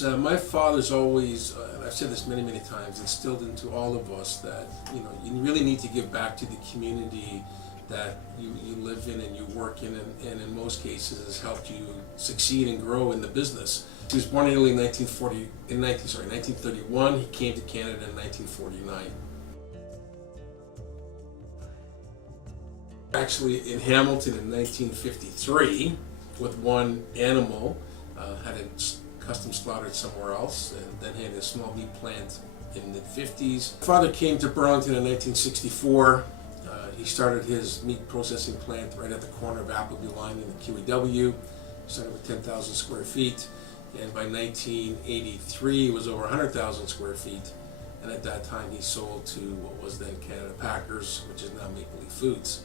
Yes, my father's always, I've said this many, many times, instilled into all of us that, you really need to give back to the community that you live in and you work in, and in most cases has helped you succeed and grow in the business. He was born in Italy in 1931. He came to Canada in 1949. Actually in Hamilton in 1953 with one animal, had it custom slaughtered somewhere else, and then had a small meat plant in the 50s. Father came to Burlington in 1964. He started his meat processing plant right at the corner of Appleby Line in the QEW. Started with 10,000 square feet, and by 1983 it was over 100,000 square feet. And at that time he sold to what was then Canada Packers, which is now Maple Leaf Foods.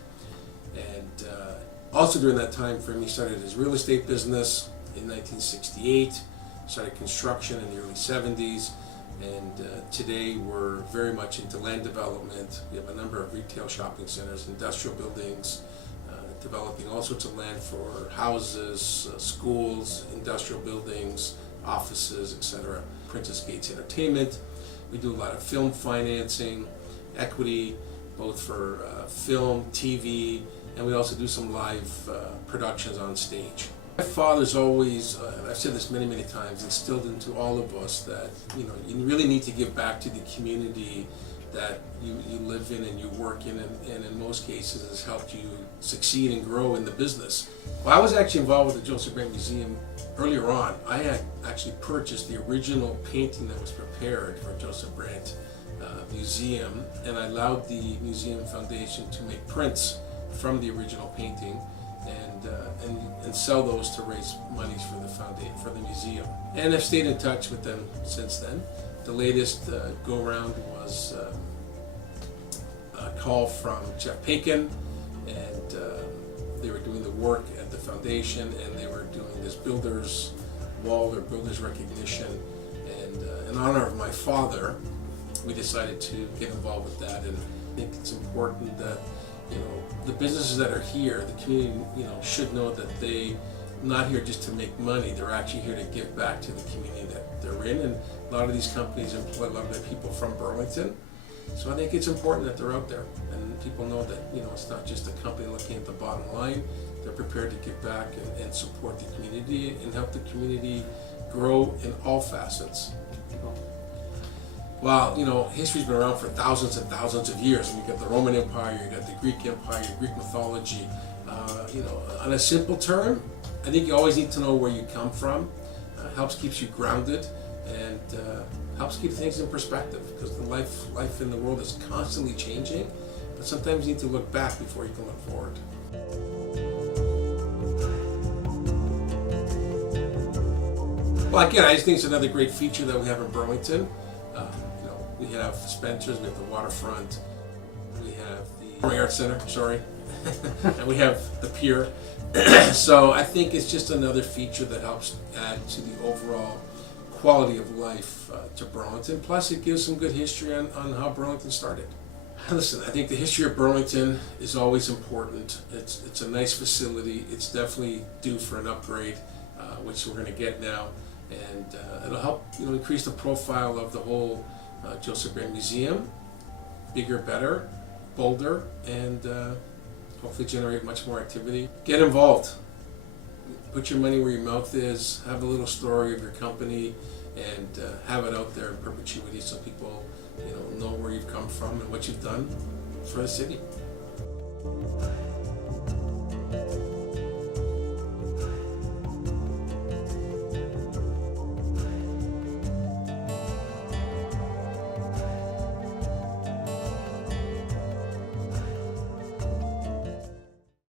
And also during that time frame he started his real estate business in 1968, started construction in the early 70s, and today we're very much into land development. We have a number of retail shopping centers, industrial buildings, developing all sorts of land for houses, schools, industrial buildings, offices, etc. Princess Gates Entertainment. We do a lot of film financing, equity, both for film, TV, and we also do some live productions on stage. My father's always, I've said this many, many times, instilled into all of us that, you really need to give back to the community that you live in and you work in, and in most cases has helped you succeed and grow in the business. Well, I was actually involved with the Joseph Brant Museum earlier on. I had actually purchased the original painting that was prepared for Joseph Brant Museum, and I allowed the Museum Foundation to make prints from the original painting and sell those to raise monies for the foundation, for the museum. And I've stayed in touch with them since then. The latest go-around was a call from Jeff Pakin, and they were doing the work at the foundation, and they were doing this builder's wall or builder's recognition. And in honor of my father, we decided to get involved with that. And I think it's important that the businesses that are here, the community, should know that they're not here just to make money. They're actually here to give back to the community that they're in. And a lot of these companies employ a lot of their people from Burlington. So I think it's important that they're out there and people know that, it's not just a company looking at the bottom line. They're prepared to give back and support the community and help the community grow in all facets. Well, history's been around for thousands and thousands of years. And you got the Roman Empire, you got the Greek Empire, Greek mythology. On a simple term, I think you always need to know where you come from. Helps keeps you grounded and helps keep things in perspective, because the life in the world is constantly changing. But sometimes you need to look back before you can look forward. Well, again, I just think it's another great feature that we have in Burlington. We have Spencer's, we have the waterfront, we have the Arts Center, and we have the pier. So I think it's just another feature that helps add to the overall quality of life to Burlington. Plus it gives some good history on how Burlington started. Listen, I think the history of Burlington is always important. It's a nice facility. It's definitely due for an upgrade, which we're going to get now. And it'll help increase the profile of the whole Joseph Brant Museum. Bigger, better, bolder, and hopefully generate much more activity. Get involved. Put your money where your mouth is. Have a little story of your company, and have it out there in perpetuity so people know where you've come from and what you've done for the city.